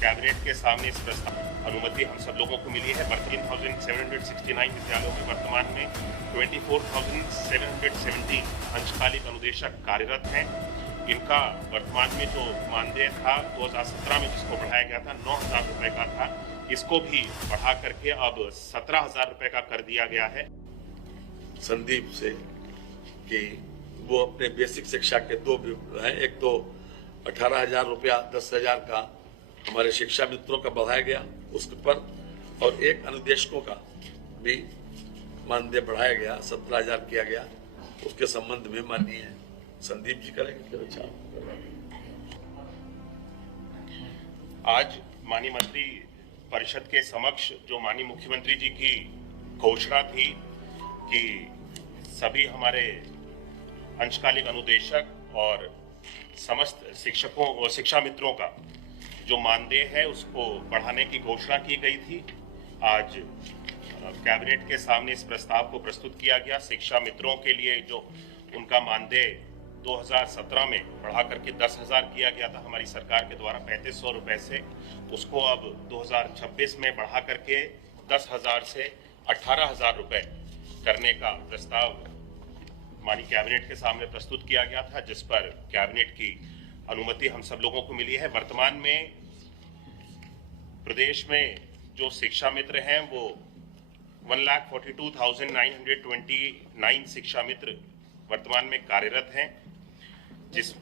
Cabinet के सामने इस प्रस्ताव अनुमति हम सब लोगों को मिली है। 13,769 विद्यालयों में वर्तमान में 24,770 अंशकालिक अनुदेशक कार्यरत हैं। इनका वर्तमान में जो मानदेय था 2017 में जिसको बढ़ाया गया था 9,000 रुपए का था, इसको भी बढ़ा करके अब 17,000 रुपए का कर दिया गया है। संदीप से कि वो अपने बेसिक शिक्षा के दो हैं, एक तो 18,000 रुपया 10,000 का हमारे शिक्षा मित्रों का बढ़ाया गया उस पर, और एक अनुदेशकों का भी मानदेय बढ़ाया गया 17,000 किया गया। उसके संबंध में माननीय संदीप जी करेंगे। अच्छा, आज माननीय मंत्री परिषद के समक्ष जो माननीय मुख्यमंत्री जी की घोषणा थी कि सभी हमारे अंशकालिक अनुदेशक और समस्त शिक्षकों और शिक्षा मित्रों का जो मानदेय है उसको बढ़ाने की घोषणा की गई थी। आज कैबिनेट के सामने इस प्रस्ताव को प्रस्तुत किया गया। शिक्षा मित्रों के लिए जो उनका मानदेय 2017 में बढ़ा करके 10,000 किया गया था हमारी सरकार के द्वारा 3,500 रुपए से, उसको अब 2026 में बढ़ा करके 10,000 से 18,000 रुपए करने का प्रस्ताव माननीय कैबिनेट के सामने प्रस्तुत किया गया था, जिस पर कैबिनेट की अनुमति हम सब लोगों को मिली है। वर्तमान में प्रदेश में जो शिक्षा मित्र हैं वो 1,42,929 शिक्षा मित्र वर्तमान में कार्यरत हैं, जिस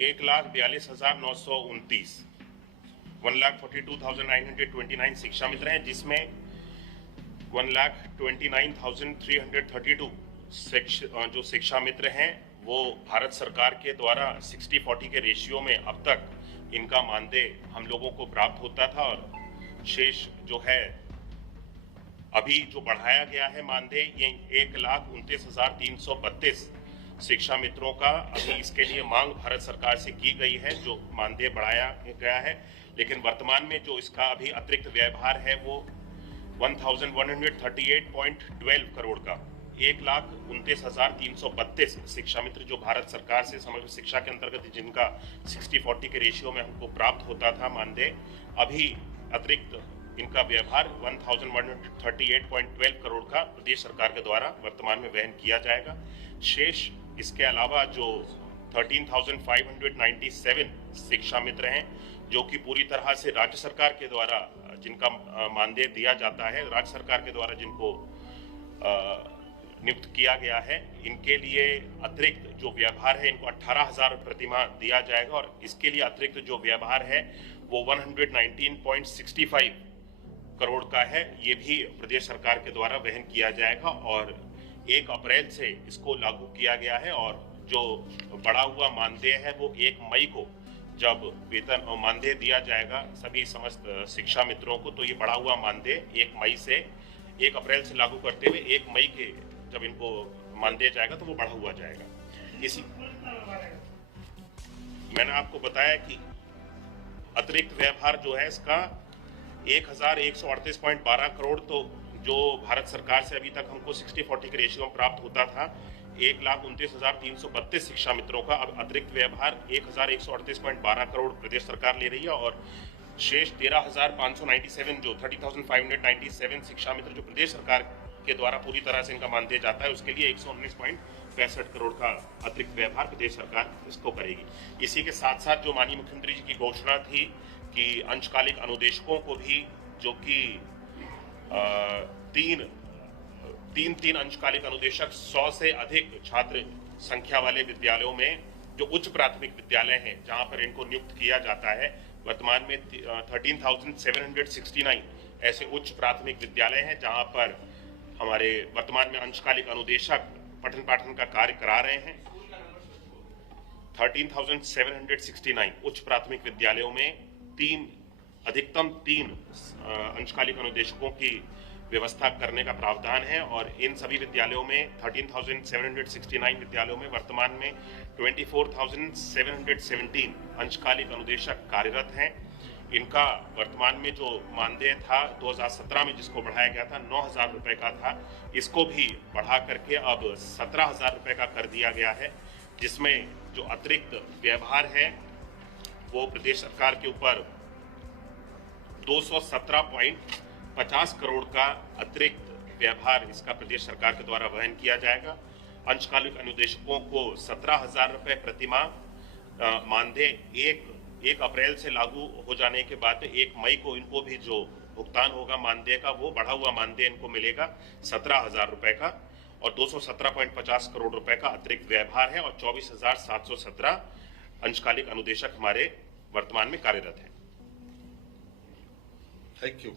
1,42,929 1,42,929 शिक्षा मित्र हैं, जिसमें 1,29,332 जो शिक्षा मित्र हैं वो भारत सरकार के द्वारा 60-40 के रेशियो में अब तक इनका मानदेय हम लोगों को प्राप्त होता था, और शेष जो है अभी जो बढ़ाया गया है मानदेय ये 1,29,332 शिक्षा मित्रों का अभी इसके लिए मांग भारत सरकार से की गई है, जो मानदेय बढ़ाया गया है। लेकिन वर्तमान में जो इसका अभी अतिरिक्त व्यवहार है वो 1,138.12 करोड़ का 1,29,332 शिक्षा मित्र जो भारत सरकार से समग्र शिक्षा के अंतर्गत जिनका 60-40 के रेशियो में हमको प्राप्त होता था मानदेय, अभी अतिरिक्त इनका व्यवहार 1,138.12 करोड़ का प्रदेश सरकार के द्वारा वर्तमान में वहन किया जाएगा। शेष इसके अलावा जो 13,597 शिक्षा मित्र हैं जो कि पूरी तरह से राज्य सरकार के द्वारा जिनका मानदेय दिया जाता है, राज्य सरकार के द्वारा जिनको नियुक्त किया गया है, इनके लिए अतिरिक्त जो व्यवहार है इनको 18,000 प्रतिमाह दिया जाएगा, और इसके लिए अतिरिक्त जो व्यवहार है वो 119.65 करोड़ का है। ये भी प्रदेश सरकार के द्वारा वहन किया जाएगा और 1 अप्रैल से इसको लागू किया गया है। और जो बढ़ा हुआ मानदेय है वो 1 मई को जब वेतन और मानदेय दिया जाएगा सभी समस्त शिक्षा मित्रों को, तो ये बढ़ा हुआ मानदेय 1 मई से 1 अप्रैल से लागू करते हुए 1 मई के जब इनको मानदेय जाएगा तो वो बढ़ा हुआ जाएगा। इसी मैंने आपको बताया कि अतिरिक्त व्यवहार जो है इसका 1,138.12 करोड़, तो जो भारत सरकार से अभी तक हमको 60-40 के रेशियो में प्राप्त होता था 1,29,332 शिक्षा मित्रों का अब अतिरिक्त व्यवहार 1,138.12 करोड़ प्रदेश सरकार ले रही है, और शेष 13,597 जो 30,597 शिक्षा मित्र जो प्रदेश सरकार के द्वारा पूरी तरह से इनका मानदेय जाता है उसके लिए 119.65 करोड़ का अतिरिक्त व्यवहार प्रदेश सरकार इसको करेगी। इसी के साथ साथ जो माननीय मुख्यमंत्री जी की घोषणा थी कि अंशकालिक अनुदेशकों को भी जो कि तीन अंशकालिक अनुदेशक 100 से अधिक छात्र संख्या वाले विद्यालयों में जो उच्च प्राथमिक विद्यालय हैं जहां पर इनको नियुक्त किया जाता है, वर्तमान में 13,769 ऐसे उच्च प्राथमिक विद्यालय हैं जहां पर हमारे वर्तमान में अंशकालिक अनुदेशक पठन पाठन का कार्य करा रहे हैं। 13,769 उच्च प्राथमिक विद्यालयों में अधिकतम 3 अंशकालिक अनुदेशकों की व्यवस्था करने का प्रावधान है, और इन सभी विद्यालयों में 13,769 विद्यालयों में वर्तमान में 24,717 अंशकालिक अनुदेशक कार्यरत हैं। इनका वर्तमान में जो मानदेय था 2017 में जिसको बढ़ाया गया था 9,000 रुपए का था, इसको भी बढ़ा करके अब 17,000 रुपए का कर दिया गया है, जिसमें जो अतिरिक्त व्यवहार है वो प्रदेश सरकार के ऊपर 217.50 करोड़ का अतिरिक्त व्यवहार इसका प्रदेश सरकार के द्वारा वहन किया जाएगा। अंशकालिक अनुदेशकों को 17,000 रुपए प्रतिमाह मानदेय 1 अप्रैल से लागू हो जाने के बाद 1 मई को इनको भी जो भुगतान होगा मानदेय का, वो बढ़ा हुआ मानदेय इनको मिलेगा 17,000 रुपए का, और 217.50 करोड़ रुपए का अतिरिक्त व्यवहार है, और 24,717 अंशकालिक अनुदेशक हमारे वर्तमान में कार्यरत हैं। Thank you.